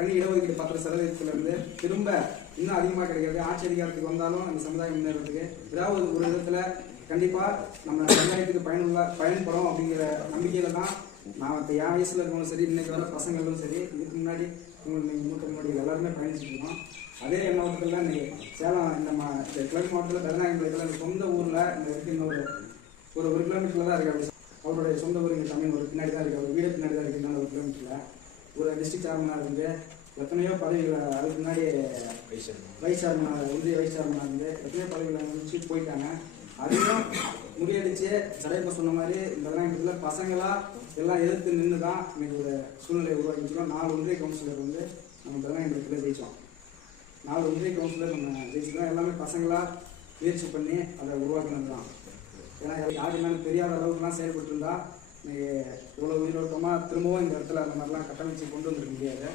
தனி இடஒதுக்கீடு 10% திரும்ப இன்னும் அதிகமாக கிடைக்கிறது. ஆட்சி அதிகாரத்துக்கு வந்தாலும் நம்ம சமுதாயம் முன்னேறதுக்கு ஏதாவது ஒரு விதத்துல கண்டிப்பா நம்ம சமுதாயத்துக்கு பயன்படும் அப்படிங்கிற நம்பிக்கையில தான் நான் என் வயசுல இருக்கவங்களும் சரி, இன்னைக்கு வர பசங்களும் சரி, இதுக்கு முன்னாடி உங்களுக்கு முன்னாடி எல்லாருமே பயணிச்சுட்டு இருக்கோம். அதே மாவட்டத்தில் தான் இன்னைக்கு சேலம் இந்த கிழக்கு மாவட்டத்தில் பெருநாயகம்பாளையத்தில் இந்த சொந்த ஊர்ல இந்த இருக்கு ஒரு கிலோமீட்டர்ல தான் இருக்கு. அவருடைய சொந்த ஊர் இங்கே தமிழ் ஒரு பின்னாடி தான் இருக்கு. அவர் வீடு பின்னாடி தான் இருக்கு. ஒரு கிலோமீட்டர்ல ஒரு டிஸ்ட்ரிக்ட் சேர்மனாக இருந்து எத்தனையோ பதவிகளை அதுக்கு முன்னாடி வைஸ் சேர்மனாக ஒன்றிய வைஸ் சேர்மனாக இருந்து எத்தனையோ பதவிகளை முடிச்சு போயிட்டாங்க. அதையும் முறியடிச்சு சடையப்ப சொன்ன மாதிரி இந்த பெருநாயகத்தில் பசங்களா எல்லாம் எதிர்த்து நின்று தான் இன்னைக்கு ஒரு சூழ்நிலையை உருவாக்கிச்சிருக்கோம். 4 ஒன்றிய கவுன்சிலர் வந்து நம்ம பெருநாயகத்தில் ஜெயிச்சோம். 4 ஒன்றிய கவுன்சிலர் நம்ம ஜெயிச்சிருக்கோம். எல்லாமே பசங்களா முயற்சி பண்ணி அதை உருவாக்கினது தான். ஏன்னா யாருக்கு என்னன்னு தெரியாத அளவுக்குலாம் செயல்பட்டு இருந்தா இவ்வளோ உயிரோட்டமாக திரும்பவும் இந்த இடத்துல அந்த மாதிரிலாம் கட்டமைச்சு கொண்டு வந்துருக்க முடியாது.